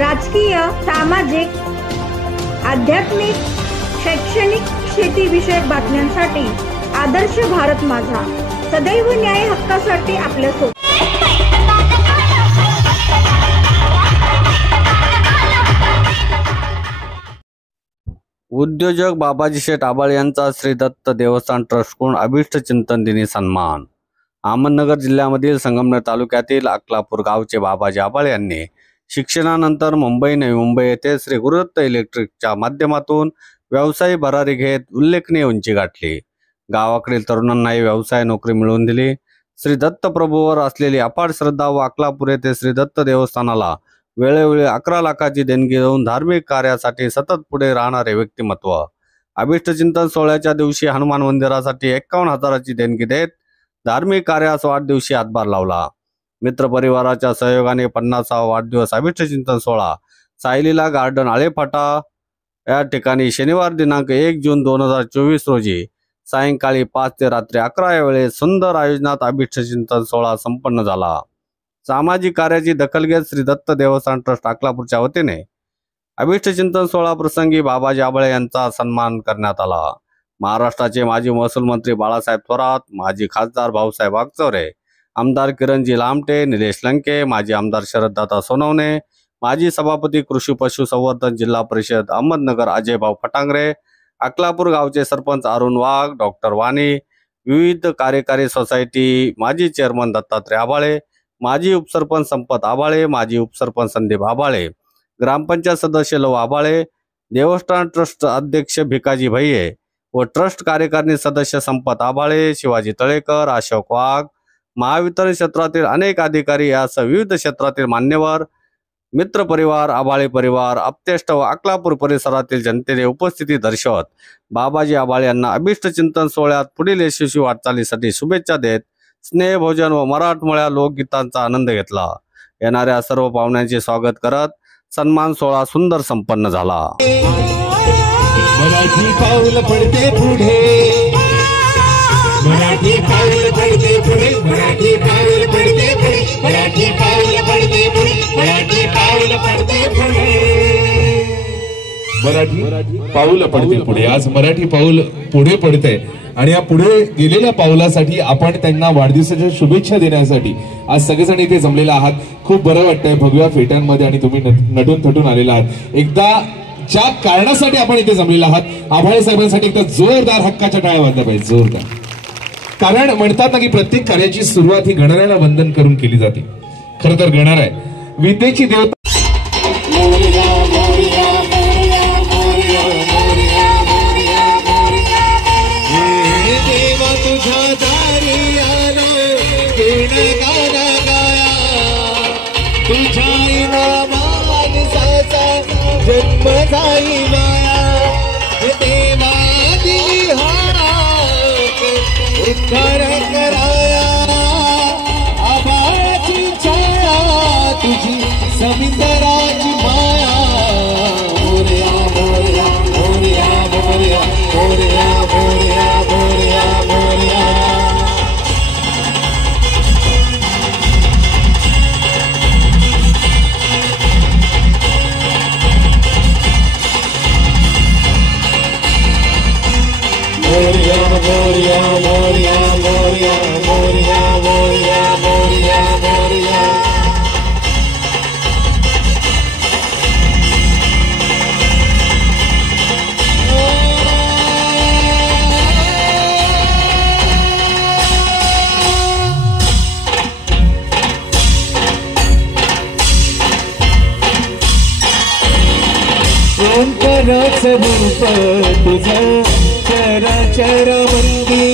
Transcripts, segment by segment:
राजकीय, सामाजिक, आध्यात्मिक, शैक्षणिक, शेतीविषयक बातम्यांसाठी आदर्श भारत माझा सदैव न्याय हक्कासाठी आपल्यासोबत। उद्योजक बाबाजी शेठ आबाळे यांचा श्री दत्त देवस्थान ट्रस्टकडून अभिष्ट चिंतन दिनी सन्मान। अहमदनगर जिल्ह्यामधील संगमनेर तालुक्यातील अकलापूर गावचे बाबाजी आबाळे यांनी शिक्षणानंतर मुंबई नवी मुंबई येथे श्री गुरुदत्त इलेक्ट्रिकच्या माध्यमातून व्यवसाय भरारी घेत उल्लेखनीय उंची गाठली। गावाकडील तरुणांनाही व्यवसाय नोकरी मिळवून दिली। श्री दत्त प्रभूवर असलेली अपार श्रद्धा व अकलापूर येथे श्री दत्त देवस्थानाला वेळोवेळी 11 लाखाची देणगी देऊन धार्मिक कार्यासाठी सतत पुढे राहणारे व्यक्तिमत्व। अभिष्ट चिंतन सोहळ्याच्या दिवशी हनुमान मंदिरासाठी 51,000ची देणगी देत धार्मिक कार्यास वाढदिवशी हातभार लावला। मित्र परिवाराच्या सहयोगाने 50वा वाढदिवस अभिष्ट चिंतन सोहळा सायलीला गार्डन आळेफाटा या ठिकाणी शनिवार दिनांक 1 जून 2024 रोजी सायंकाळी 5 ते रात्री 11 या वेळेस सुंदर आयोजनात अभिष्ट चिंतन सोहळा संपन्न झाला। सामाजिक कार्याची दखल घेत श्री दत्त देवस्थान ट्रस्ट अकलापूरच्या वतीने अभिष्ट चिंतन सोहळा प्रसंगी बाबाजी आबाळे यांचा सन्मान करण्यात आला। महाराष्ट्राचे माजी महसूल मंत्री बाळासाहेब थोरात, माजी खासदार भाऊसाहेब वागचौरे, आमदार किरणजी लामटे, निलेश लंके, माजी आमदार शरददादा सोनवणे, माजी सभापती कृषी पशुसंवर्धन जिल्हा परिषद अहमदनगर अजयभाऊ फटांगरे, अकलापूर गावचे सरपंच अरुण वाघ, डॉक्टर वाणी, विविध कार्यकारी सोसायटी माजी चेअरमन दत्तात्रय आबाळे, माजी उपसरपंच संपत आबाळे, माजी उपसरपंच संदीप आबाळे, ग्रामपंचायत सदस्य लव आबाळे, देवस्थान ट्रस्ट अध्यक्ष भिकाजी भैये व ट्रस्ट कार्यकारिणी सदस्य संपत आबाळे, शिवाजी तळेकर, अशोक वाघ, महावितरण क्षेत्रातील अनेक अधिकारी यासह विविध क्षेत्रातील मान्यवर, मित्र परिवार, आबाळे परिवार, अपतेष्ट व अकलापूर परिसरातील जनतेने उपस्थिती दर्शवत बाबाजी आबाळे यांना अभिष्ट चिंतन सोहळ्यात पुढील यशस्वी वाटचालीसाठी शुभेच्छा देत स्नेहभोजन व मराठमोळ्या लोकगीतांचा आनंद घेतला। येणाऱ्या सर्व पाहुण्यांचे स्वागत करत सन्मान सोहळा सुंदर संपन्न झाला। मराठी पाऊल पडते पुढे, मराठी पाऊल पडते पुढे, मराठी पाऊल पडते पुढे, मराठी पाऊल पडते पुढे, मराठी पाऊल पडते पुढे, मराठी पाऊल पडते पुढे। आज मराठी पाऊल पुढे पडते आणि या पुढे गेलेल्या पाऊलासाठी आपण त्यांना वाढदिवसाच्या शुभेच्छा देण्यासाठी आज सगळेजण इथे जमलेला आहात। खूप बरं वाटतंय भगव्या फेट्यांमध्ये आणि तुम्ही नटून थटून आलेला आहात। एकदा ज्या कारणासाठी आपण इथे जमलेला आहात आभाळे साहेबांसाठी एकदा जोरदार हक्काच्या टाळ्या वाजल्या पाहिजे, जोरदार। कारण म्हणतात ना की प्रत्येक कार्याची सुरुवात ही गणरायाला वंदन करून केली जाते। खरं तर गणराय विद्येची देवता जन्म जाई माया देवा दिली हाक उद्धार कराया आबाळाची छाया तुझी समुद्राची माया Morya Morya Morya Morya Morya Morya Morya Morya Moria, Moria, Moria, Moria, Moria, Moria, Moria. ओंकाराच रूप तुझं चराचर मंदी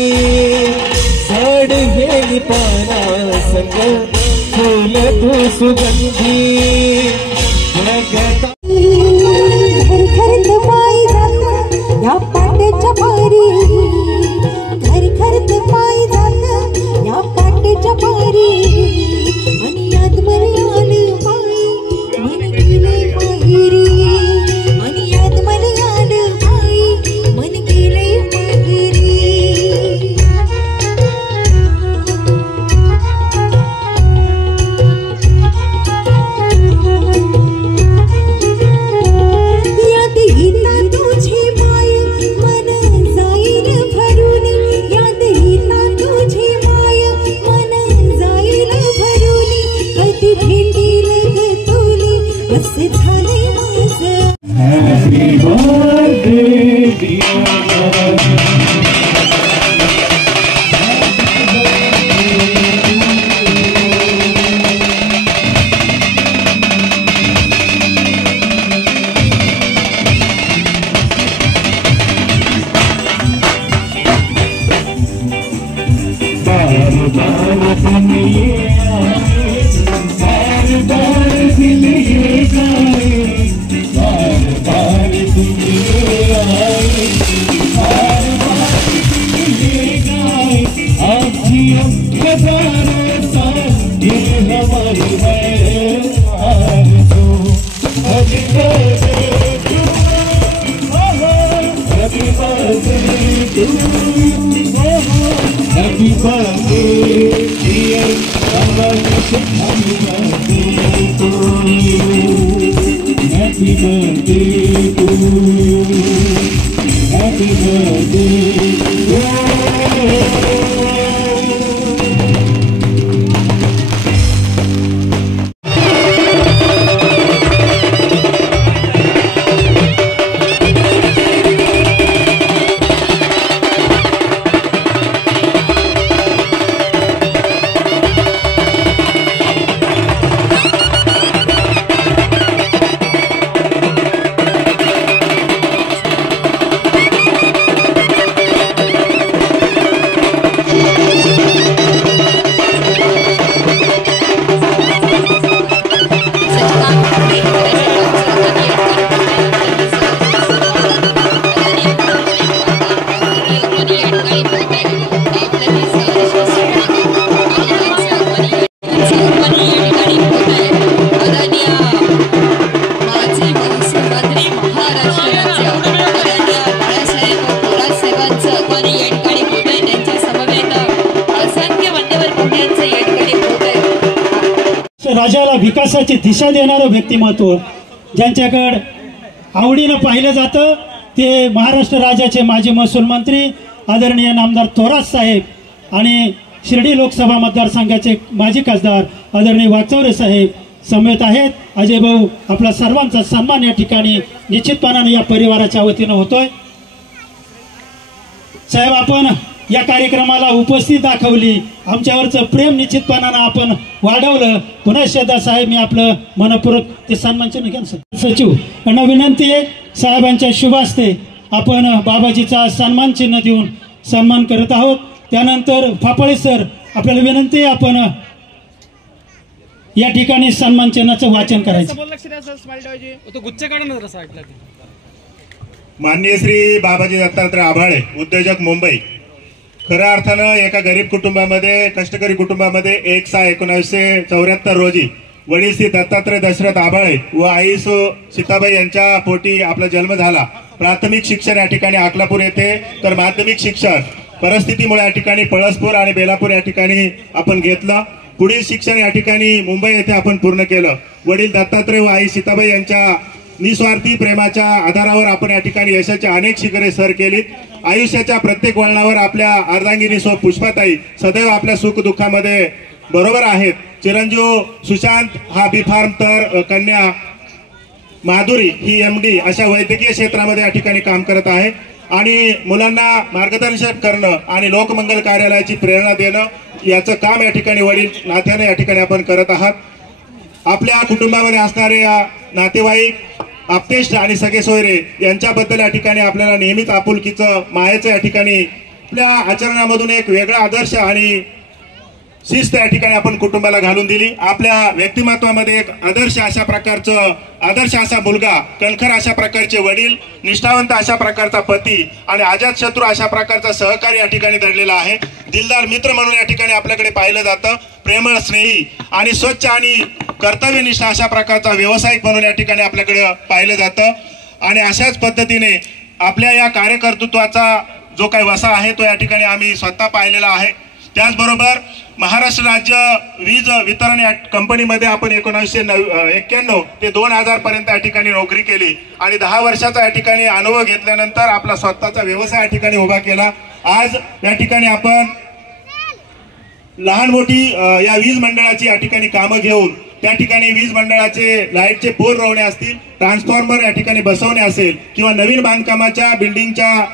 झाड हे पाना संग फुल तू सुगंधी या पाट्याच्या पारी घर खरत पाय जात या पाट्याच्या पारी आणि याद मरे आलं पाय मन गेले माहेरी आणि याद मरे आलं पाय मन गेले माहेरी Happy birthday to you. Happy birthday to you. राज्याला विकासाची दिशा देणारं व्यक्तिमत्व ज्यांच्याकडे आवडीनं पाहिलं जातं ते महाराष्ट्र राज्याचे माजी महसूल मंत्री आदरणीय नामदार थोरात साहेब आणि शिर्डी लोकसभा मतदारसंघाचे माजी खासदार आदरणीय वाकचौरे साहेब समेत आहेत. अजय भाऊ, आपला सर्वांचा सन्मान या ठिकाणी निश्चितपणाने या परिवाराच्या वतीनं होतोय. साहेब, आपण या कार्यक्रमाला उपस्थित दाखवली, आमच्यावरचं प्रेम निश्चितपणानं आपण वाढवलं. पुन्हा श्रद्धा साहेब, मी आपलं मनपूर्वक ते सन्मानचिन्ह घ्या. सचिव यांना विनंती आहे, साहेबांच्या शुभ हस्ते आपण बाबाजीचा सन्मान चिन्ह देऊन सन्मान करत आहोत. त्यानंतर फापाळे सर, आपल्याला विनंती आहे आपण या ठिकाणी सन्मान चिन्हाचं वाचन करायचं. माननीय श्री बाबाजी दत्तात्रय आभाळे, उद्योजक, मुंबई. खऱ्या अर्थानं एका गरीब कुटुंबामध्ये, कष्टकरी कुटुंबामध्ये 1/6/1974 रोजी वडील श्री दत्तात्रय दशरथ आभाळे व आई सीताबाई यांच्या पोटी आपला जन्म झाला. प्राथमिक शिक्षण या ठिकाणी अकलापूर येथे, तर माध्यमिक शिक्षण परिस्थितीमुळे या ठिकाणी पळसपूर आणि बेलापूर या ठिकाणी आपण घेतलं. पुढील शिक्षण या ठिकाणी मुंबई येथे आपण पूर्ण केलं. वडील दत्तात्रय व आई सीताबाई यांच्या निस्वार्थी प्रेमाच्या आधारावर आपण या ठिकाणी यशाची अनेक शिखरे सर केलीत. आयुष्याच्या प्रत्येक वळणावर आपल्या अर्धांगिनी सो पुष्पाताई सदैव आपल्या सुख दुःखामध्ये बरोबर आहेत. चिरंजीव सुशांत हा B.Pharm, तर कन्या माधुरी ही MD अशा वैद्यकीय क्षेत्रामध्ये या ठिकाणी काम करत आहे. आणि मुलांना मार्गदर्शन करणं आणि लोकमंगल कार्यालयाची प्रेरणा देणं याचं काम या ठिकाणी वडील नात्याने या ठिकाणी आपण करत आहात. आपल्या कुटुंबामध्ये असणारे नातेवाईक, आप्तेष्ट आणि सगळे सोयरे यांच्याबद्दल या ठिकाणी आपल्याला नेहमीच आपुलकीचं, मायेचं या ठिकाणी आपल्या आचरणामधून एक वेगळा आदर्श आणि शिस्त या ठिकाणी आपण कुटुंबाला घालून दिली. आपल्या व्यक्तिमत्वामध्ये एक आदर्श असा मुलगा, कणखर अशा प्रकारचे वडील, निष्ठावंत अशा प्रकारचा पती आणि अजातशत्रू अशा प्रकारचा सहकारी या ठिकाणी दडलेला आहे. दिलदार मित्र म्हणून या ठिकाणी आपल्याकडे पाहिलं जातं. प्रेमळ, स्नेही आणि स्वच्छ आणि कर्तव्यनिष्ठ अशा प्रकारचा व्यावसायिक म्हणून या ठिकाणी आपल्याकडे पाहिलं जातं. आणि अशाच पद्धतीने आपल्या या कार्यकर्तृत्वाचा जो काही वसा आहे तो या ठिकाणी आम्ही स्वतः पाहिलेला आहे. त्याचबरोबर महाराष्ट्र राज्य वीज वितरण या कंपनीमध्ये आपण 1991 ते 2000 पर्यंत या ठिकाणी नोकरी केली आणि 10 वर्षाचा या ठिकाणी अनुभव घेतल्यानंतर आपला स्वतःचा व्यवसाय या ठिकाणी उभा केला. आज या ठिकाणी आपण लहान मोठी या वीज मंडळाची या ठिकाणी कामं घेऊन त्या ठिकाणी वीज मंडळाचे लाईटचे पोल रोवणे असतील, ट्रान्सफॉर्मर या ठिकाणी बसवणे असेल किंवा नवीन बांधकामाच्या बिल्डिंगच्या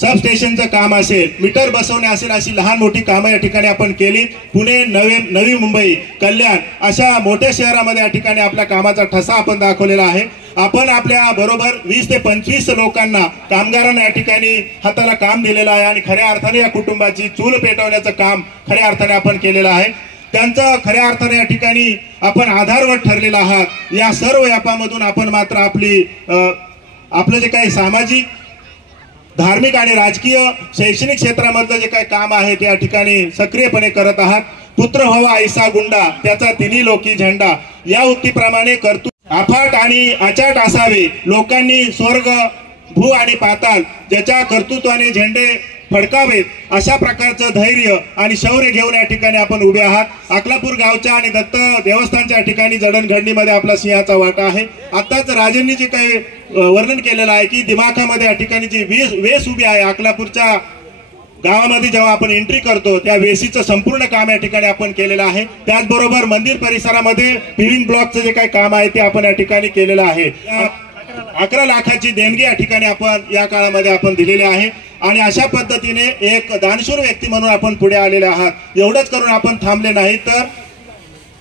सबस्टेशनचं काम असेल, मीटर बसवणे असेल, अशी लहान मोठी कामं या ठिकाणी आपण केली. पुणे, नवी मुंबई, कल्याण अशा मोठ्या शहरामध्ये या ठिकाणी आपल्या कामाचा ठसा आपण दाखवलेला आहे. आपण आपल्या बरोबर 20 ते 25 लोकांना, कामगारांना या ठिकाणी हाताला काम दिलेलं आहे आणि खऱ्या अर्थाने या कुटुंबाची चूल पेटवण्याचं काम खऱ्या अर्थाने आपण केलेलं आहे. त्यांचं खऱ्या अर्थाने या ठिकाणी आपण आधारवत ठरलेला आहात. या सर्व व्यापामधून आपण मात्र आपलं जे काही सामाजिक, धार्मिक आणि राजकीय, शैक्षणिक क्षेत्रामधलं जे काही काम आहे ते या ठिकाणी सक्रियपणे करत आहात. पुत्र व्हावा ऐसा गुंडा, त्याचा तिन्ही लोकी झेंडा या उक्तीप्रमाणे अफाट आणि अचाट असावे. लोकांनी स्वर्ग, भू आणि पाताल ज्याच्या कर्तृत्वाने झेंडे फडकावेत अशा प्रकारचं धैर्य आणि शौर्य घेऊन या ठिकाणी आपण उभे आहात। अकलापूर गावच्या आणि दत्त देवस्थानच्या ठिकाणी जडणघडणीमध्ये आपला सिंहाचा वाटा आहे। आताच राजेंनी जे काही वर्णन केलेलं आहे की दिमाखामध्ये या ठिकाणी जी वेस उभी आहे, अकलापूरच्या गावामध्ये जेव्हा आपण एंट्री करतो त्या वेशीचं संपूर्ण काम या ठिकाणी आपण केलेलं आहे। त्याचबरोबर मंदिर परिसरामध्ये पिविंग ब्लॉकचं जे काही काम आहे ते आपण या ठिकाणी केलेलं आहे। 11 लाखाची देणगी या ठिकाणी आपण या काळामध्ये आपण दिलेली आहे आणि अशा पद्धतीने एक दानशूर व्यक्ती म्हणून आपण पुढे आलेले आहात। एवढंच करून आपण थांबले नाही तर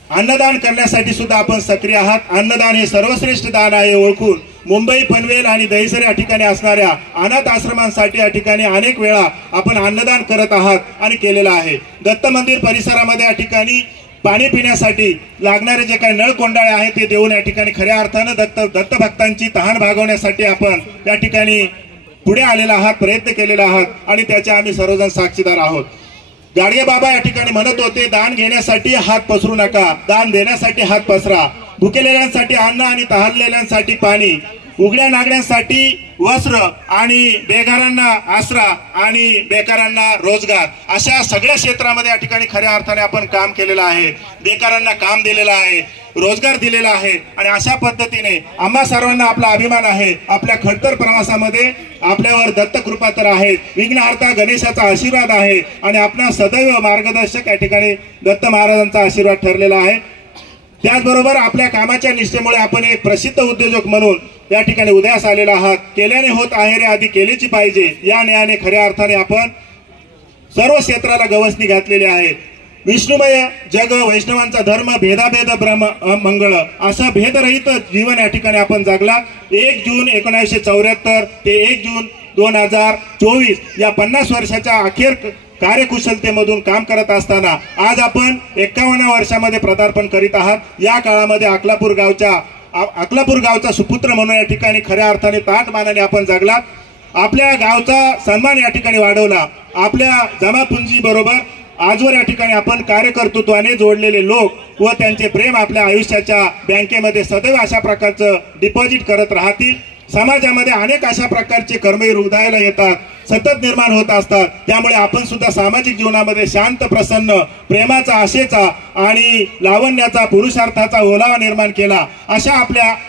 अन्नदान करण्यासाठी सुद्धा आपण सक्रिय आहात। अन्नदान हे सर्वश्रेष्ठ दान आहे ओळखून मुंबई, पनवेल आणि दहिसर या ठिकाणी असणाऱ्या अनाथ आश्रमांसाठी या ठिकाणी अनेक वेळा आपण अन्नदान करत आहात आणि केलेलं आहे। दत्त मंदिर परिसरामध्ये या ठिकाणी पाणी पिण्यासाठी लागणारे जे काही नळ कोंडाळे आहेत ते देऊन या ठिकाणी खऱ्या अर्थानं दत्त भक्तांची तहान भागवण्यासाठी आपण या ठिकाणी पुढे आलेला आहात, प्रयत्न केलेला आहात आणि त्याचे आम्ही सर्वजण साक्षीदार आहोत। गाडगे बाबा या ठिकाणी म्हणत होते, दान घेण्यासाठी हात पसरू नका, दान देण्यासाठी हात पसरा। भुकेलेल्यांसाठी अन्न आणि तहानलेल्यांसाठी पाणी, उघड्या नागड्यांसाठी वस्त्र आणि बेघरांना आसरा आणि बेकारांना रोजगार, अशा सगळ्या क्षेत्रामध्ये या ठिकाणी खऱ्या अर्थाने आपण काम केलेलं आहे। बेकारांना काम दिलेलं आहे, रोजगार दिलेला आहे आणि अशा पद्धतीने आम्हा सर्वांना आपला अभिमान आहे। आपल्या खडतर प्रवासामध्ये आपल्यावर दत्त कृपा तर आहे, विघ्नहर्ता गणेशाचा आशीर्वाद आहे आणि आपला सदैव मार्गदर्शक या ठिकाणी दत्त महाराजांचा आशीर्वाद ठरलेला आहे। त्याचबरोबर आपल्या कामाच्या निष्ठेमुळे आपण एक प्रसिद्ध उद्योजक म्हणून या ठिकाणी उदयास आलेला आहात। केल्याने होत आहे रे आधी केलेची पाहिजे या न्यायाने खऱ्या अर्थाने आपण सर्व क्षेत्राला गवसणी घातलेली आहे। विष्णुमय जग वैष्णवांचा धर्म, भेदाभेद ब्रह्म मंगळ, असं भेदरहित जीवन या ठिकाणी आपण जगला। 1 जून 1974 ते 1 जून 2024 या 50 वर्षाच्या अखेर कार्यकुशलतेमधून काम करत असताना आज आपण 51 वर्षामध्ये पदार्पण करीत आहात। या काळामध्ये अकलापूर गावचा सुपुत्र म्हणून या ठिकाणी खऱ्या अर्थाने ताटमानाने आपण जगलात। आपल्या गावचा सन्मान या ठिकाणी वाढवला। आपल्या जमापुंजी बरोबर आजवर या ठिकाणी आपण कार्यकर्तृत्वाने जोडलेले लोक व त्यांचे प्रेम आपल्या आयुष्याच्या बँकेमध्ये सदैव अशा प्रकारचं डिपॉझिट करत राहतील। समाजामध्ये अनेक अशा प्रकारचे कर्मवीर उदयाला येतात, सतत निर्माण होत असतात। त्यामुळे आपण सुद्धा सामाजिक जीवनामध्ये शांत, प्रसन्न, प्रेमाचा, आशेचा आणि लावण्याचा, पुरुषार्थाचा ओलावा निर्माण केला। अशा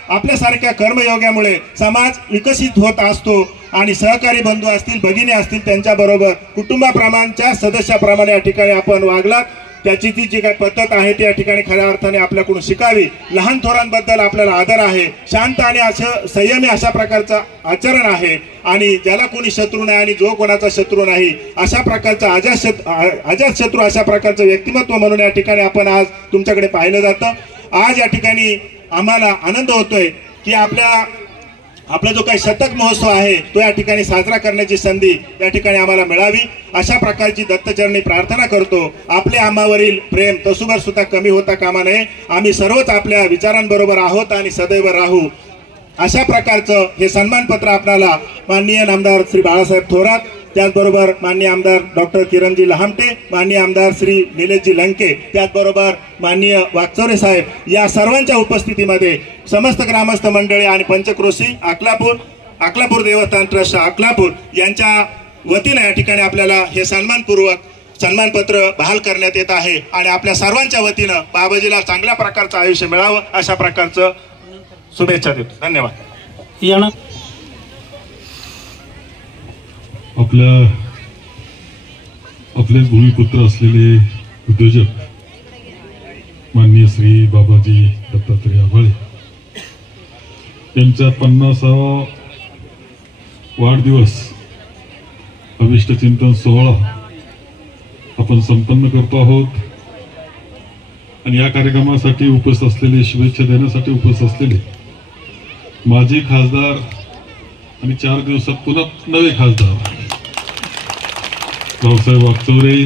आपल्यासारख्या कर्मयोग्यामुळे समाज विकसित होत असतो आणि सहकारी बंधू असतील, भगिनी असतील, त्यांच्याबरोबर कुटुंबाप्रमाणच्या सदस्याप्रमाणे या ठिकाणी आपण वागलात। त्याची ती जी काही पद्धत आहे ती या ठिकाणी खऱ्या अर्थाने आपल्याकडून शिकावी। लहान थोरांबद्दल आपल्याला आदर आहे, शांत आणि असं संयमी अशा प्रकारचं आचरण आहे आणि ज्याला कोणी शत्रू नाही आणि जो कोणाचा शत्रू नाही अशा प्रकारचा अजातशत्रू अशा प्रकारचं व्यक्तिमत्व म्हणून या ठिकाणी आपण आज तुमच्याकडे पाहिलं जातं। आज या ठिकाणी आम्हाला आनंद होतोय की आपला जो काही शतक महोत्सव आहे तो या ठिकाणी साजरा करण्याची संधी या ठिकाणी आम्हाला मिळावी अशा प्रकारची दत्तचरणी प्रार्थना करतो। आपल्या आम्हावरील प्रेम तसुभर सुद्धा कमी होता कामा नये। आम्ही सर्वच आपल्या विचारांबरोबर आहोत आणि सदैव राहू अशा प्रकारचं हे सन्मानपत्र आपल्याला माननीय नामदार श्री बाळासाहेब थोरात, त्याचबरोबर माननीय आमदार डॉक्टर किरणजी लहामटे, माननीय आमदार श्री निलेशजी लंके, त्याचबरोबर माननीय वागचौरे साहेब या सर्वांच्या उपस्थितीमध्ये समस्त ग्रामस्थ मंडळी आणि पंचक्रोशी अकलापूर देवस्थान ट्रस्ट अकलापूर यांच्या वतीने या ठिकाणी आपल्याला हे सन्मानपत्र बहाल करण्यात येत आहे आणि आपल्या सर्वांच्या वतीनं बाबाजीला चांगल्या प्रकारचं आयुष्य मिळावं अशा प्रकारचं शुभेच्छा देतो। धन्यवाद। आपले भूमिपुत्र असलेले उद्योजक माननीय श्री बाबाजी दत्तात्रय आभाळे यांचा 50वा वाढदिवस अभिष्ट चिंतन सोहळा आपण संपन्न करतो आहोत आणि या कार्यक्रमासाठी उपस्थित असलेले, शुभेच्छा देण्यासाठी उपस्थित असलेले माजी खासदार आणि 4 दिवसात पुन्हा नवे खासदार रावसाहेब वागचौरे,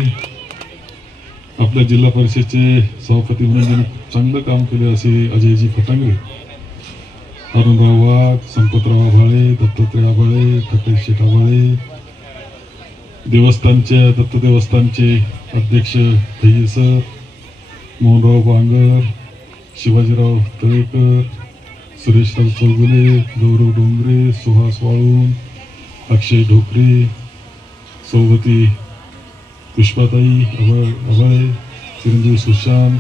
आपल्या जिल्हा परिषदेचे सभापती म्हणून ज्यांनी चांगलं काम केले असे अजयजी फटांगरे, अरुणराव वाघ, संपतराव आभाळे, दत्तात्रय आभाळे, खटेश शेठ आभाळे, दत्त देवस्थानचे अध्यक्ष थैये सर, मोहनराव बांगर, शिवाजीराव तळेकर, सुरेशराव चौगुले, गौरव डोंगरे, सुहास वाळून, अक्षय ढोकरे, सौभती पुष्पाताई अभळे, चिरंजीव सुशांत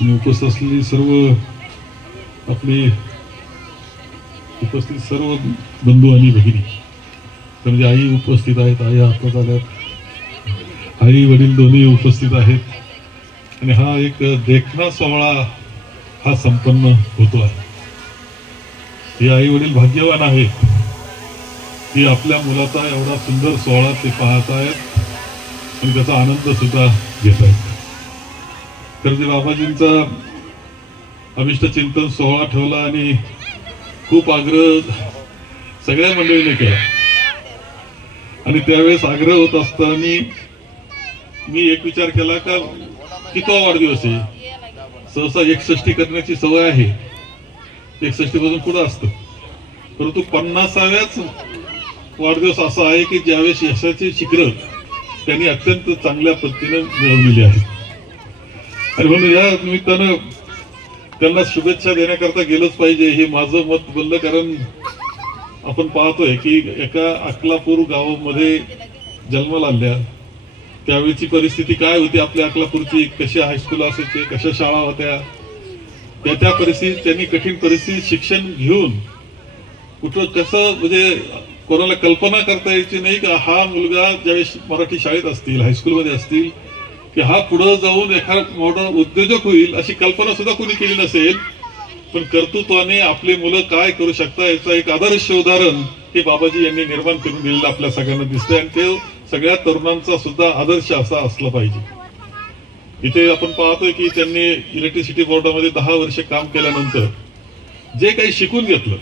आणि उपस्थित असलेली सर्व बंधू आणि भगिनी, म्हणजे आई उपस्थित आहेत, आई हातात आल्यात, आई वडील दोन्ही उपस्थित आहेत आणि हा एक देखणा सोहळा हा संपन्न होतो आहे. हे आई वडील भाग्यवान आहेत की आपल्या मुलाचा एवढा सुंदर सोहळा ते पाहत आहेत आणि त्याचा आनंद सुद्धा घेत आहेत. तर ते बाबाजींचा अभिष्ट चिंतन सोहळा ठेवला आणि खूप आग्रह सगळ्या मंडळीने केला आणि त्यावेळेस आग्रह होत असताना मी एक विचार केला का कितवा वाढदिवस आहे. सहसा 61 करण्याची सवय आहे, 61 पासून पुढे असतं, परंतु 50व्याच वाढदिवस असा आहे की ज्यावेळेस यशाची शिखरं त्यांनी अत्यंत चांगल्या पद्धतीने मिळवलेली आहेत. आणि म्हणून या निमित्तानं त्यांना शुभेच्छा देण्याकरता गेलंच पाहिजे हे माझं मत बनलं. कारण आपण पाहतोय की एका अकलापूर गावामध्ये जन्माला आल्या त्यावेळीची परिस्थिती काय होती, आपल्या अकलापूरची कशी हायस्कूल असायची, कशा शाळा होत्या, त्या परिस्थितीत त्यांनी कठीण परिस्थितीत शिक्षण घेऊन कुठं कसं, म्हणजे कोणाला कल्पना करता यायची नाही का हा मुलगा ज्यावेळेस मराठी शाळेत असतील, हायस्कूलमध्ये असतील, की हा पुढे जाऊन एखादा मोठा उद्योजक होईल अशी कल्पना सुद्धा कोणी केली नसेल. पण कर्तृत्वाने आपले मुलं काय करू शकता याचं एक आदर्श उदाहरण हे बाबाजी यांनी निर्माण करून दिलेलं आपल्या सगळ्यांना दिसतंय आणि ते सगळ्या तरुणांचा सुद्धा आदर्श असा असला पाहिजे. इथे आपण पाहतोय की त्यांनी इलेक्ट्रिसिटी बोर्डामध्ये 10 वर्ष काम केल्यानंतर जे काही शिकून घेतलं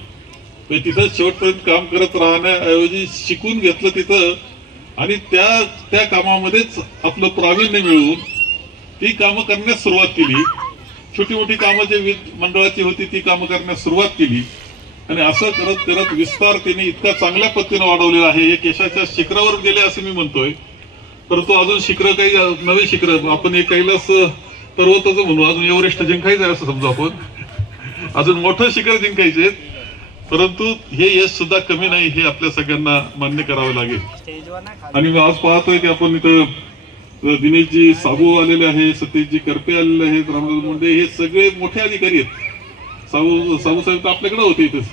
तिथं शेवटपर्यंत काम करत राहण्याऐवजी शिकून घेतलं तिथं आणि त्या कामामध्येच आपलं प्रावीण्य मिळवून ती कामं करण्यास सुरुवात केली. छोटी मोठी कामं जे वीज मंडळाची होती ती कामं करण्यास सुरुवात केली आणि असं करत करत विस्तार त्यांनी इतका चांगल्या पद्धतीने वाढवलेला आहे. एक यशाच्या शिखरावर गेले असं मी म्हणतोय, परंतु अजून शिखरं काही नवे शिखरं आपण एक कैलास पर्वताचं म्हणू, अजून एव्हरेस्ट जिंकायचं आहे असं समजा, आपण अजून मोठं शिखर जिंकायचे, परंतु हे यश सुद्धा कमी नाही हे आपल्या सगळ्यांना मान्य करावं लागेल. आणि आज पाहतोय की आपण इथं दिनेशजी साबू आलेले आहे, सतीशजी करपे आलेले आहेत, रामदास मुंडे, हे सगळे मोठे अधिकारी आहेत. साबू साहेब तर आपल्याकडे होते, इथेच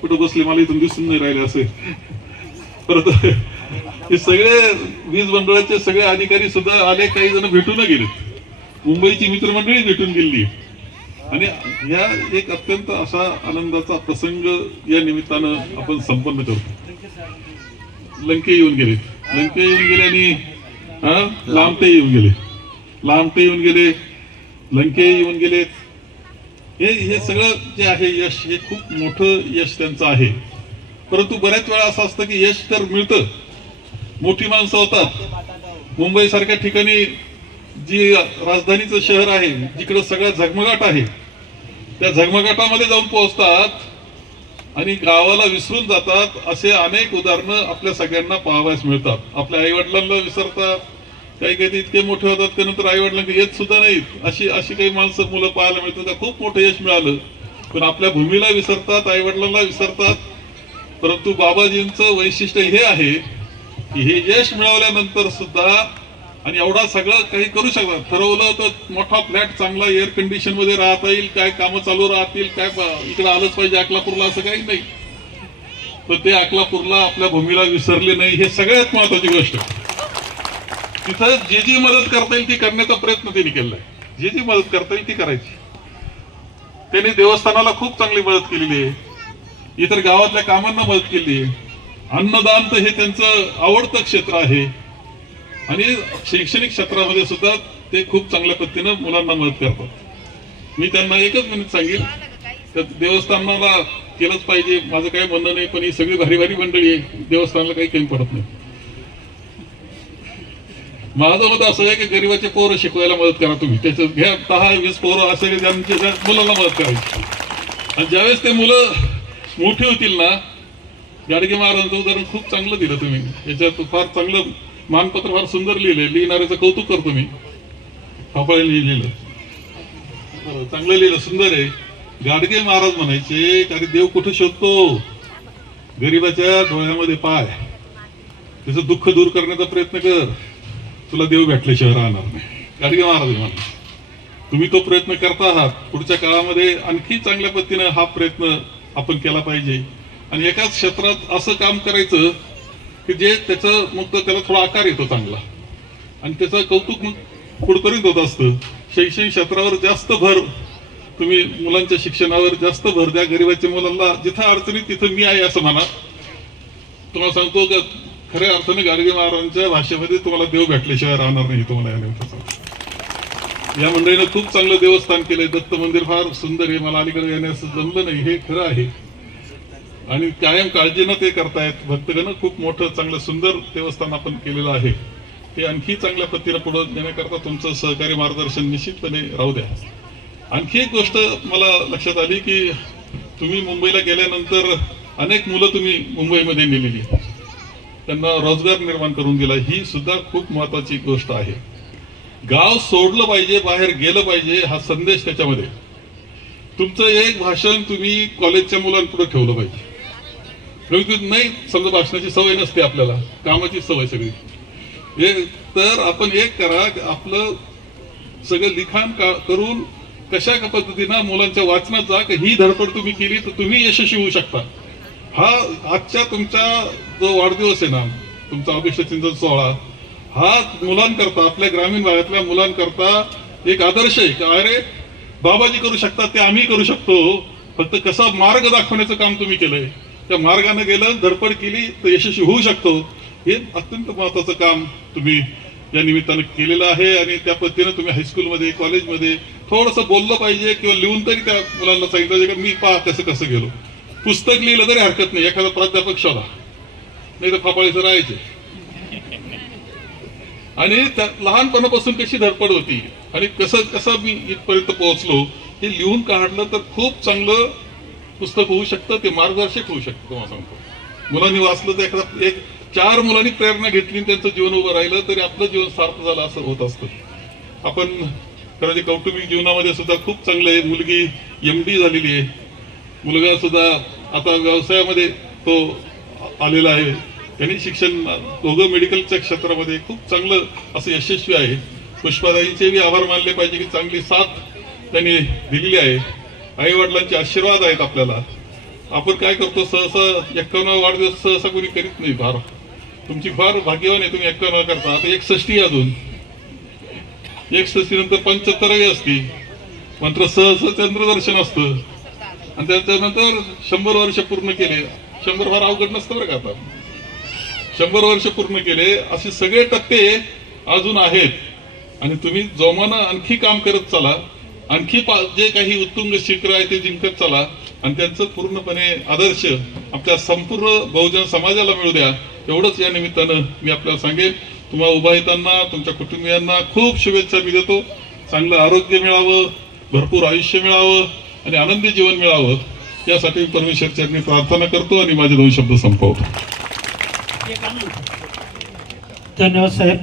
कुठं बसले मला इथून दिसून नाही राहिले असे, परंतु हे सगळे वीज मंडळाचे सगळे अधिकारी सुद्धा आले, काही जण भेटून गेलेत, मुंबईची मित्रमंडळी भेटून गेली आणि या एक अत्यंत असा आनंदाचा प्रसंग या निमित्तानं आपण संपन्न करतो. लंके येऊन गेले आणि लांबटे येऊन गेले, लंके येऊन गेले. हे सगळं जे आहे यश हे खूप मोठं यश त्यांचं आहे. परंतु बऱ्याच वेळा असं असतं की यश तर मिळतं, मोठी माणसं होतात. मुंबई सारख्या ठिकाणी जी राजधानीचं शहर आहे जिकडे सगळा झगमगाट आहे त्या झगमगाटामध्ये जाऊन पोहोचतात आणि गावाला विसरून जातात. असे अनेक उदाहरणं आपल्या सगळ्यांना पाहावयास मिळतात. आपल्या आई वडिलांना विसरतात, काही इतके मोठे होतात की नंतर आई वडिलांना येत सुद्धा नाहीत, अशी काही माणसं मुलं पाहायला मिळतात. खूप मोठं यश मिळालं पण आपल्या भूमीला विसरतात, आई वडिलांना विसरतात. परंतु बाबाजींचं वैशिष्ट्य हे आहे की हे यश मिळवल्यानंतर सुद्धा आणि एवढा सगळं काही करू शकतात. ठरवलं तर मोठा फ्लॅट चांगला एअर कंडिशन मध्ये राहता येईल, काय कामं चालू राहतील, काय इकडे आलंच पाहिजे अकलापूरला असं काही नाही. पण ते अकलापूरला आपल्या भूमीला विसरले नाही, हे सगळ्यात महत्वाची गोष्ट. तिथं जी मदत करता येईल ती करण्याचा प्रयत्न त्यांनी केलाय, जी मदत करता येईल ती करायची. त्यांनी देवस्थानाला खूप चांगली मदत केलेली आहे, इतर गावातल्या कामांना मदत केली आहे. अन्नदान तर हे त्यांचं आवडतं क्षेत्र आहे आणि शैक्षणिक क्षेत्रामध्ये सुद्धा ते खूप चांगल्या पद्धतीनं मुलांना मदत करतात. मी त्यांना एकच मिनिट सांगेल तर देवस्थानाला केलंच पाहिजे, माझं काही म्हणणं नाही, पण ही सगळी भारी भारी मंडळी आहे, देवस्थानाला काही कमी पडत नाही. माझं मत असं आहे की गरीबाचे पोरं शिकवायला मदत करा तुम्ही, त्याच्यात घ्या 10-20 पोरं असे ज्यांच्या मुलांना मदत करायची. आणि ज्यावेळेस ते मुलं मोठी होतील ना, गाडगे महाराजांचं उदाहरण खूप चांगलं दिलं तुम्ही, याच्यात फार चांगलं मानपत्र फार सुंदर लिहिले, लिहिणाऱ्याचं कौतुक करतो मी. फाफळे लिहिलेलं चांगलं लिहिलं, सुंदर आहे. गाडगे महाराज म्हणायचे अरे देव कुठे शोधतो, गरीबाच्या डोळ्यामध्ये पाय. त्याचं दुःख दूर करण्याचा प्रयत्न कर, तुला देव भेटल्याशिवाय राहणार नाही. गाडगे महाराज म्हणा, तुम्ही तो प्रयत्न करता आहात. पुढच्या काळामध्ये आणखी चांगल्या पद्धतीने हा प्रयत्न आपण केला पाहिजे आणि एकाच क्षेत्रात असं काम करायचं की जे त्याचं मग त्याला थोडा आकार येतो चांगला आणि त्याचं कौतुक मग कुठपर्यंत होत असतं. शैक्षणिक क्षेत्रावर जास्त भर, तुम्ही मुलांच्या शिक्षणावर जास्त भर द्या. गरिबाच्या मुलांना जिथं अडचणीत तिथं मी आहे असं म्हणा. तुम्हाला सांगतो का खऱ्या अर्थाने गाडगे महाराजांच्या भाषेमध्ये तुम्हाला देव भेटल्याशिवाय राहणार नाही. तुम्हाला या मंडळीनं खूप चांगलं देवस्थान केलंय. दत्त मंदिर फार सुंदर आहे. मला अलीकडे येण्याचं जमलं नाही, हे खरं आहे आणि कायम काळजीनं ते करतायत भक्तगण. खूप मोठं चांगलं सुंदर देवस्थान आपण केलेलं आहे. ते आणखी चांगल्या पद्धतीने पुढे नेण्याकरता तुमचं सहकारी मार्गदर्शन निश्चितपणे राहू द्या. आणखी एक गोष्ट मला लक्षात आली की तुम्ही मुंबईला गेल्यानंतर अनेक मुलं तुम्ही मुंबईमध्ये नेलेली, त्यांना रोजगार निर्माण करून दिला. ही सुद्धा खूप महत्वाची गोष्ट आहे. गाव सोडलं पाहिजे, बाहेर गेलं पाहिजे, हा संदेश त्याच्यामध्ये. तुमचं एक भाषण तुम्ही कॉलेजच्या मुलांपुढे ठेवलं पाहिजे. नाही समजा भाषणाची सवय नसते आपल्याला, कामाची सवय सगळी. तर आपण एक करा, आपलं सगळं लिखाण करून कशा पद्धतीनं मुलांच्या वाचनात जा, ही धडपड तुम्ही केली तर तुम्ही यशस्वी होऊ शकता. हा आजच्या तुमचा जो वाढदिवस आहे ना, तुमचा अभिष्ट चिंतन सोहळा, हा मुलांकरता, आपल्या ग्रामीण भागातल्या मुलांकरता एक आदर्श आहे की अरे बाबाजी करू शकतात ते आम्ही करू शकतो. फक्त कसा मार्ग दाखवण्याचं काम तुम्ही केलंय, त्या मार्गाने गेलं, धडपड केली तर यशस्वी होऊ शकतो. हे अत्यंत महत्वाचं काम तुम्ही या निमित्तानं केलेलं आहे आणि त्या पद्धतीनं तुम्ही हायस्कूलमध्ये, कॉलेजमध्ये थोडंसं बोललं पाहिजे किंवा लिहून तरी त्या मुलांना सांगितलं पाहिजे की मी पहा कसं कसं गेलो. पुस्तक लिहिलं तरी हरकत नाही, एखादा प्राध्यापक शोधा, नाही तर फापाळीचं राहायचे. आणि त्या लहानपणापासून कशी धडपड होती आणि कसं कसं मी इथपर्यंत पोहोचलो हे लिहून काढलं तर खूप चांगलं पुस्तक होऊ शकतं. ते मार्गदर्शक होऊ शकतं. तुम्हाला सांगतो, मुलांनी वाचलं तर एखादा एक 4 मुलांनी प्रेरणा घेतली त्यांचं जीवन उभं राहिलं तरी आपलं जीवन सार्थ झालं असं होत असतं. आपण खरं कौटुंबिक जीवनामध्ये सुद्धा खूप चांगलं आहे. मुलगी MD झालेली आहे, मुलगा सुद्धा आता व्यवसायामध्ये तो आलेला आहे. त्यांनी शिक्षण दोघं मेडिकलच्या क्षेत्रामध्ये खूप चांगलं असं यशस्वी आहे. पुष्पाताईंचे बी आभार मानले पाहिजे की चांगली साथ त्यांनी दिलेली आहे. आई वडिलांचे आशीर्वाद आहेत आपल्याला. आपण काय करतो, सहसा 51 वाढदिवस सहसा कोणी करीत नाही. फार तुमची फार भाग्यवान आहे, तुम्ही 51 करता. आता 61 अजून 61 नंतर 75वी असती, मात्र सहसा चंद्रदर्शन असतं आणि त्याच्यानंतर 100 वर्ष पूर्ण केले. 100 फार अवघड नसतं बरं का. आता 100 वर्ष पूर्ण केले, असे सगळे टप्पे अजून आहेत आणि तुम्ही जोमानं आणखी काम करत चला. आणखी जे काही उत्तुंग शिखर आहे ते जिंकत चला आणि त्यांचं पूर्णपणे आदर्श आपल्या संपूर्ण बहुजन समाजाला मिळू द्या. एवढंच या निमित्तानं मी आपल्याला सांगेन. तुम्हाला उभा येताना तुमच्या कुटुंबियांना खूप शुभेच्छा मी देतो. चांगलं आरोग्य मिळावं, भरपूर आयुष्य मिळावं आणि आनंदी जीवन मिळावं यासाठी परमेश्वरचरणी प्रार्थना करतो आणि माझे 2 शब्द संपवतो. धन्यवाद साहेब.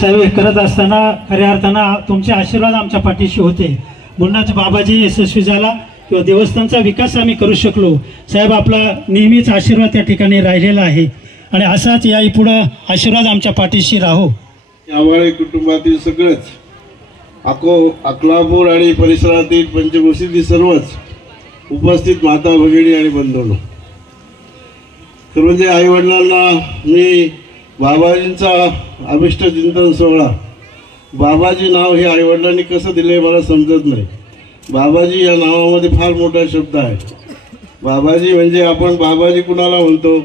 साहेब हे करत असताना खऱ्या अर्थानं तुमचे आशीर्वाद आमच्या पाठीशी होते. म्हणूनच बाबाजी यशस्वी झाला किंवा देवस्थानचा विकास आम्ही करू शकलो. साहेब आपला नेहमीच आशीर्वाद त्या ठिकाणी राहिलेला आहे आणि असाच याही पुढे आशीर्वाद आमच्या पाठीशी राहो. आवाळे कुटुंबातील सगळेच अकलापूर आणि परिसरातील पंचक्रोशीतील सर्वच उपस्थित माता भगिनी आणि बंधूंनो, तर म्हणजे आई वडिलांना मी बाबाजींचा अभिष्ट चिंतन सोहळा, बाबाजी नाव हे आई वडिलांनी कसं दिले मला समजत नाही. बाबाजी या नावामध्ये फार मोठा शब्द आहे. बाबाजी म्हणजे आपण बाबाजी कुणाला म्हणतो,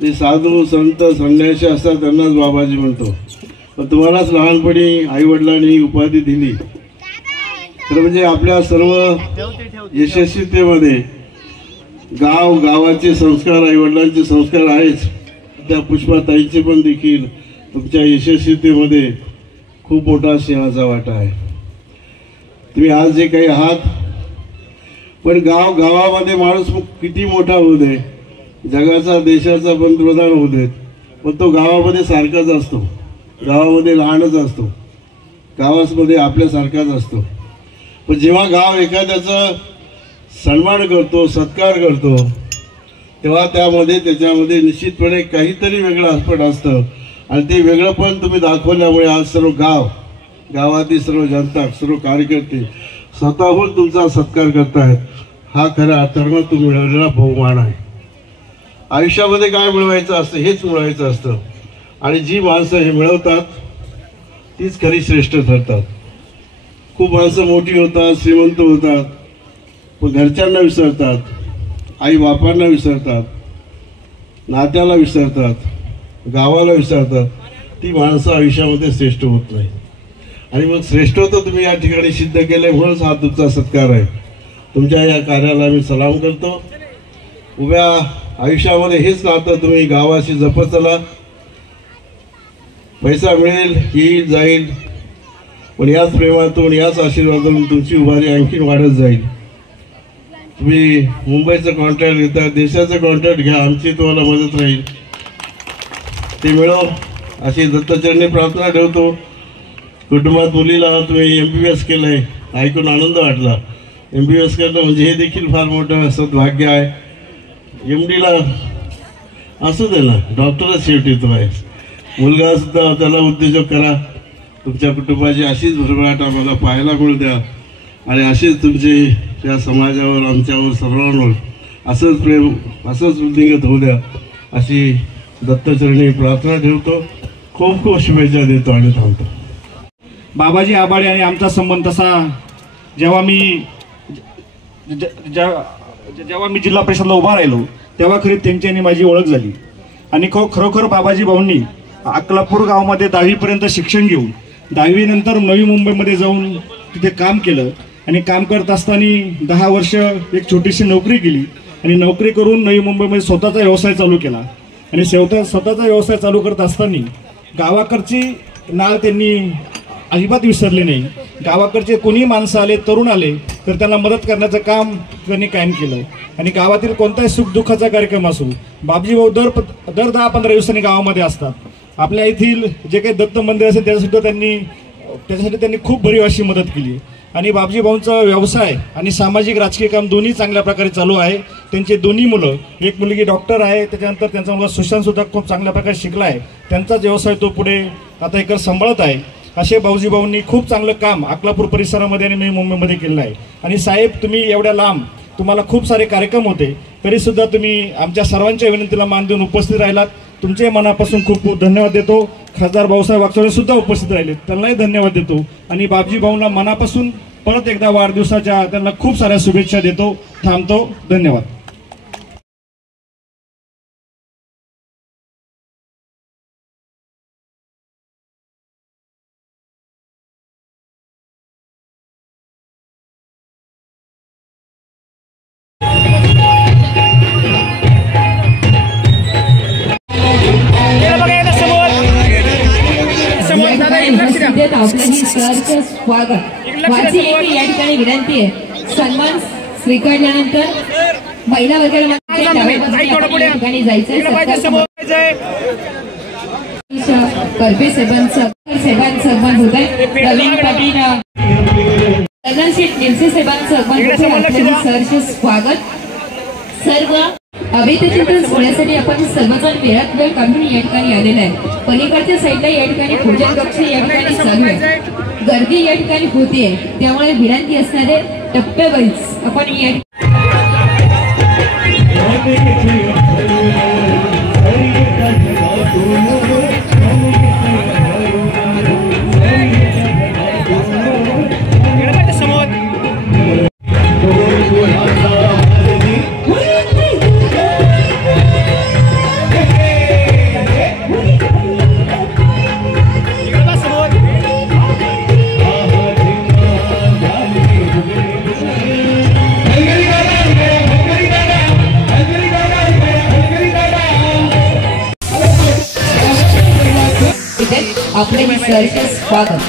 ते साधू संत संन्यासी असतात त्यांनाच बाबाजी म्हणतो. पण तुम्हालाच लहानपणी आई वडिलांनी ही उपाधी दिली. तर म्हणजे आपल्या सर्व यशस्वीतेमध्ये गावाचे संस्कार, आई वडिलांचे संस्कार आहेच. त्या पुष्पाताईंचे पण देखील तुमच्या यशस्वीतेमध्ये खूप मोठा सिंहाचा वाटा आहे. तुम्ही आज जे काही आहात, पण गावामध्ये माणूस किती मोठा होऊ दे, जगाचा देशाचा पंतप्रधान होऊ देत, पण तो गावामध्ये सारखाच असतो, गावामध्ये लहानच असतो, गावामध्ये आपल्यासारखाच असतो. पण जेव्हा गाव एखाद्याचा सन्मान करतो, सत्कार करतो, तेव्हा त्याच्यामध्ये निश्चितपणे काहीतरी वेगळं आस्पद असतं आणि ते वेगळं पण तुम्ही दाखवल्यामुळे आज सर्व गावातील सर्व जनता, सर्व कार्यकर्ते स्वतःहून तुमचा सत्कार करतायत. हा खऱ्या अर्थानं तुम्ही मिळवलेला बहुमान आहे. आयुष्यामध्ये काय मिळवायचं असतं हेच मिळवायचं असतं, आणि जी माणसं हे मिळवतात तीच खरी श्रेष्ठ ठरतात. खूप माणसं मोठी होतात, श्रीमंत होतात, पण घरच्यांना विसरतात, आई बापांना विसरतात, नात्याला विसरतात, गावाला विसरतात. ती माणसं आयुष्यामध्ये श्रेष्ठ होत नाही. आणि मग श्रेष्ठत्व तुम्ही या ठिकाणी सिद्ध केले म्हणूनच हा तुमचा सत्कार आहे. तुमच्या या कार्याला मी सलाम करतो. उभ्या आयुष्यामध्ये हेच नातं तुम्ही गावाशी जपत चला. पैसा मिळेल, येईल, जाईल, पण याच प्रेमातून, याच आशीर्वादातून तुमची उभारी आणखीन वाढत जाईल. तुम्ही मुंबईचं कॉन्ट्रॅक्ट घेता, देशाचं कॉन्ट्रॅक्ट घ्या, आमची तुम्हाला मदत राहील. ते मिळव अशी दत्तचरणी प्रार्थना ठेवतो. कुटुंबात मुलीला तुम्ही MBBS केलं आहे, ऐकून आनंद वाटला. MBBS करणं म्हणजे हे देखील फार मोठं सद्भाग्य आहे. MDला असू दे ना, डॉक्टरच शेवटी तो आहे. मुलगा सुद्धा त्याला उद्योजक करा. तुमच्या कुटुंबाची अशीच भरभराट आम्हाला पाहायला मिळू द्या, आणि असेच तुमचे या समाजावर, आमच्यावर, सर्वांवर असंच प्रेम, असंच वृद्धिंगत होऊ द्या अशी दत्तचरणी प्रार्थना ठेवतो. खूप खूप शुभेच्छा देतो आणि थांबतो. बाबाजी आबाळे आणि आमचा संबंध तसा जेव्हा मी जिल्हा परिषदला उभा राहिलो तेव्हा खरी त्यांची आणि माझी ओळख झाली. आणि खरोखर बाबाजी भाऊंनी अक्कलापूर गावामध्ये 10वीपर्यंत शिक्षण घेऊन 10वी नंतर नवी मुंबईमध्ये जाऊन तिथे काम केलं. आणि काम करत असताना 10 वर्ष एक छोटीशी नोकरी केली, आणि नोकरी करून नवी मुंबईमध्ये स्वतःचा व्यवसाय चालू केला. आणि स्वतःचा व्यवसाय चालू करत असताना गावाकडची नाळ त्यांनी अजिबात विसरले नाही. गावाकडचे कोणी माणसं आले, तरुण आले तर त्यांना मदत करण्याचं काम त्यांनी कायम केलं. आणि गावातील कोणताही सुखदुःखाचा कार्यक्रम असो, बाबजी भाऊ दर 10-15 दिवसांनी गावामध्ये असतात. आपल्या येथील जे काही दत्त मंदिर असेल त्याच्यासाठी त्यांनी खूप भरीव अशी मदत केली. आणि बाबजी भाऊंचा व्यवसाय आणि सामाजिक राजकीय काम दोन्ही चांगल्या प्रकारे चालू आहे. त्यांचे दोन्ही मुलं, एक मुलगी डॉक्टर आहे, त्याच्यानंतर त्यांचा मुलगा सुशांत सुद्धा खूप चांगल्या प्रकारे शिकला आहे. त्यांचाच व्यवसाय तो पुढे आता इकडे सांभाळत आहे. असे बाबूजी भाऊंनी खूप चांगलं काम अक्कलापूर परिसरामध्ये आणि नवी मुंबईमध्ये केलेलं आहे. आणि साहेब, तुम्ही एवढ्या लांब, तुम्हाला खूप सारे कार्यक्रम होते, तरीसुद्धा तुम्ही आमच्या सर्वांच्या विनंतीला मान देऊन उपस्थित राहिलात. तुमचे मनापासून खूप खूप धन्यवाद देतो. खासदार भाऊसाहेब वागचौरे सुद्धा उपस्थित राहिले, त्यांनाही धन्यवाद देतो. आणि बाबजी भाऊंना मनापासून परत एकदा वाढदिवसाच्या त्यांना खूप साऱ्या शुभेच्छा देतो. थांबतो. धन्यवाद. आपलंही सरचं स्वागत. माझी एक या ठिकाणी विनंती आहे, सन्मान स्वीकारल्यानंतर महिला वर्गाला ठिकाणी जायचंय. कर्वे साहेबांचं सन्मान होत आहे. प्रवीण पाटील, लग्न शेठ निलसे साहेबांचं सन्मान, सरचं स्वागत. सर्व अभिनेत्यांचं सोहळ्यासाठी आपण सर्वजण वेळात वेळ काढून या ठिकाणी आलेला आहे. पलीकडच्या साईडला या ठिकाणी पूजन कक्ष या ठिकाणी चालू आहे. गर्दी या ठिकाणी होतीये, त्यामुळे विनंती असणारे टप्प्यावाईज आपण या आपले सरचे स्वागत.